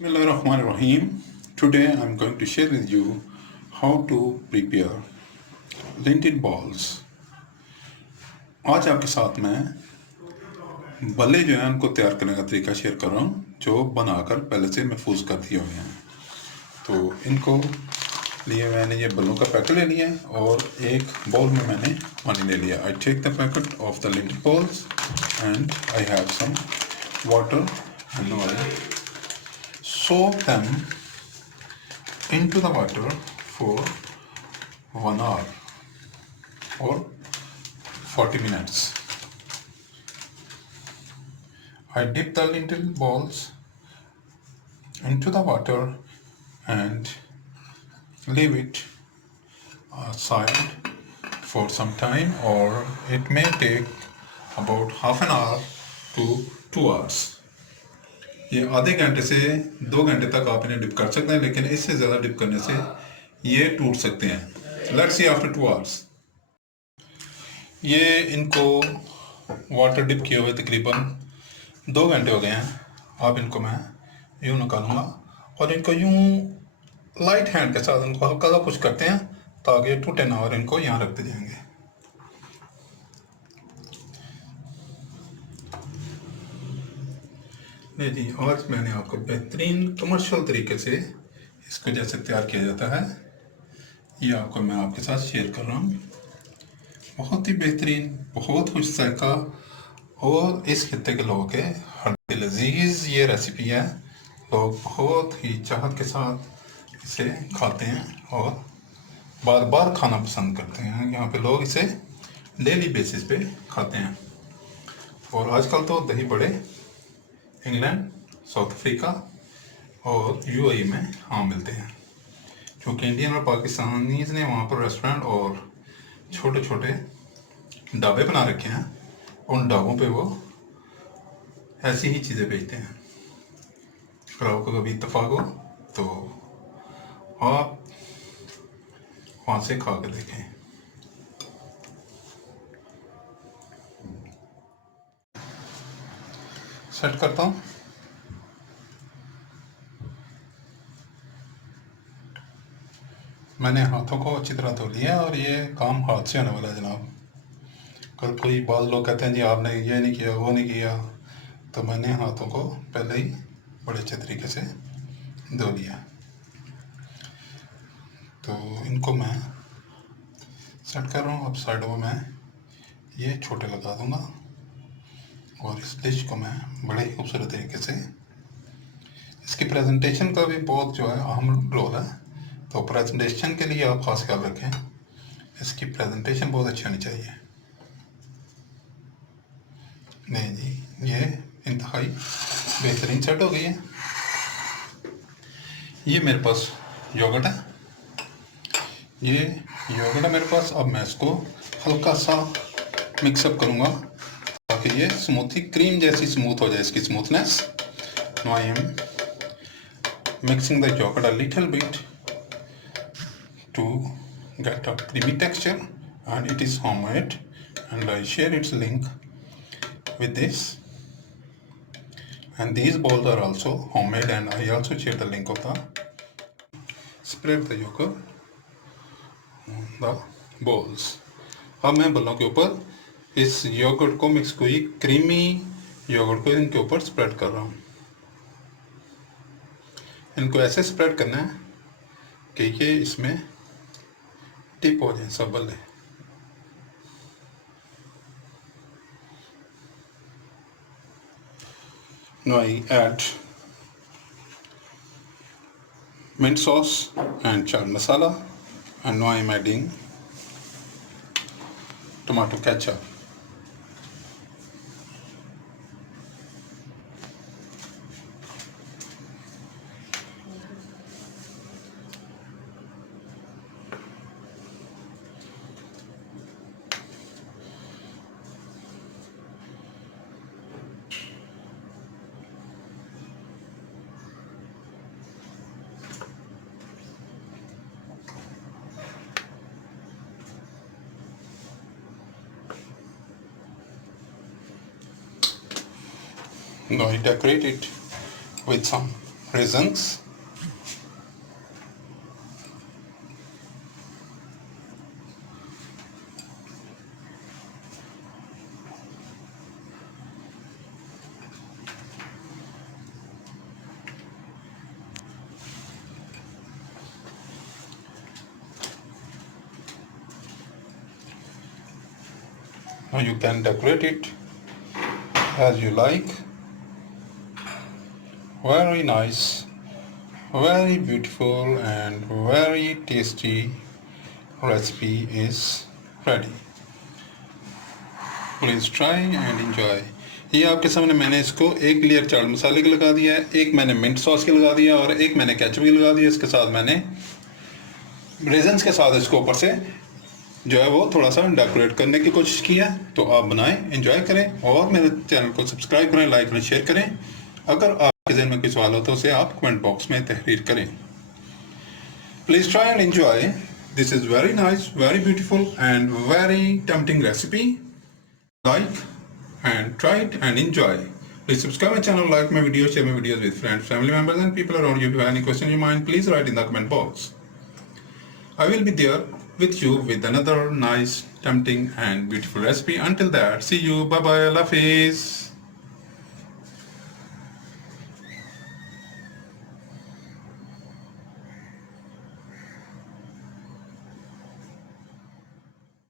Bismillahirrahmanirrahim. Today I'm going to share with you how to prepare lentil balls. आज आपके साथ मैं बल्ले जो है उनको तैयार करने का तरीका शेयर कर रहा हूँ जो बनाकर पहले से महफूज कर दिए हुए हैं। तो इनको लिए मैंने ये बल्लों का पैकेट ले लिया है और एक बाउल में मैंने पानी ले लिया। I take the packet of the lentil balls and I have some water and oil. Soak them into the water for 1 hour or 40 minutes. I dip the lentil balls into the water and leave it aside for some time, or it may take about half an hour to 2 hours. ये आधे घंटे से 2 घंटे तक आप इन्हें dip कर सकते हैं, लेकिन इससे ज़्यादा डिप करने से ये टूट सकते हैं। Let's see after 2 hours. ये इनको वाटर डिप किए हुए तकरीबन 2 घंटे हो गए हैं। अब इनको मैं यूँ निकालूंगा और इनको यूँ लाइट हैंड के साथ इनको हल्का सा पुश करते हैं ताकि ये टूटे ना, और इनको यहाँ रखते जाएंगे। नहीं जी, आज मैंने आपको बेहतरीन कमर्शियल तरीके से इसको जैसे तैयार किया जाता है ये आपको मैं आपके साथ शेयर कर रहा हूँ। बहुत ही बेहतरीन, बहुत खुश जायका और इस खित्ते के लोगों के हर लजीज ये रेसिपी है। लोग बहुत ही चाहत के साथ इसे खाते हैं और बार बार खाना पसंद करते हैं। यहाँ पे लोग इसे डेली बेसिस पे खाते हैं। और आजकल तो दही बड़े इंग्लैंड, साउथ अफ्रीका और यूएई में मिलते हैं, क्योंकि इंडियन और पाकिस्तानीज़ ने वहाँ पर रेस्टोरेंट और छोटे छोटे ढाबे बना रखे हैं। उन ढाबों पे वो ऐसी ही चीज़ें बेचते हैं। अगर आपको कभी इत्तेफाक हो तो आप वहाँ से खा कर देखें। सेट करता हूँ। मैंने हाथों को अच्छी तरह धो लिया और ये काम हाथ से होने वाला है जनाब। कल कोई बाल लोग कहते हैं जी आपने ये नहीं किया वो नहीं किया, तो मैंने हाथों को पहले ही बड़े अच्छे तरीके से धो लिया। तो इनको मैं सेट कर रहा हूँ। अब साइडों में मैं ये छोटे लगा दूँगा और इस डिश को मैं बड़े ही खूबसूरत तरीके से, इसकी प्रेजेंटेशन का भी बहुत जो है अहम रोल है। तो प्रेजेंटेशन के लिए आप खास ख्याल रखें, इसकी प्रेजेंटेशन बहुत अच्छी होनी चाहिए। नहीं जी, ये इंतहाई बेहतरीन सेट हो गई है। ये मेरे पास योगर्ट है, ये योगर्ट है मेरे पास। अब मैं इसको हल्का सा मिक्सअप करूँगा ताकि ये स्मूथी क्रीम जैसी स्मूथ हो जाए, इसकी smoothness. Now I am mixing the yogurt a little bit to get a creamy texture, and it is homemade, and I share its link with this. And these balls are also homemade, and I also share the link of the. Spread the yogurt on the balls. अब मैं बल्लों के ऊपर इस yogurt को, mix हुई creamy yogurt को इनके ऊपर स्प्रेड कर रहा हूँ। इनको ऐसे स्प्रेड करना है कि ये इसमें टिप हो जाए सब बल्ले। Now I add mint sauce and chaat masala, and now I am adding tomato ketchup. Now I decorate it with some raisins, now you can decorate it as you like. Very nice, very beautiful and very tasty recipe is ready. Please try and enjoy. ये आपके सामने मैंने इसको एक layer चाट मसाले की लगा दिया है, एक मैंने मिंट सॉस की लगा दिया और एक मैंने केचप की लगा दिया। इसके साथ मैंने रेजन्स के साथ इसको ऊपर से जो है वो थोड़ा सा डेकोरेट करने की कोशिश की है। तो आप बनाएं, एंजॉय करें और मेरे चैनल को सब्सक्राइब करें, लाइक करें, शेयर करें। अगर आपके जहन में कोई सवाल हो तो उसे आप कमेंट बॉक्स में तहरीर करें। Please try and enjoy. This is very nice, very beautiful and very tempting recipe. Like and try it and enjoy. Please subscribe my channel, like my videos, share my videos with friends, family members and people around you. If you have any question in your mind, please write in the comment box. I will be there with you with another nice, tempting and beautiful recipe. Until that, see you. Bye bye. Allah Hafiz.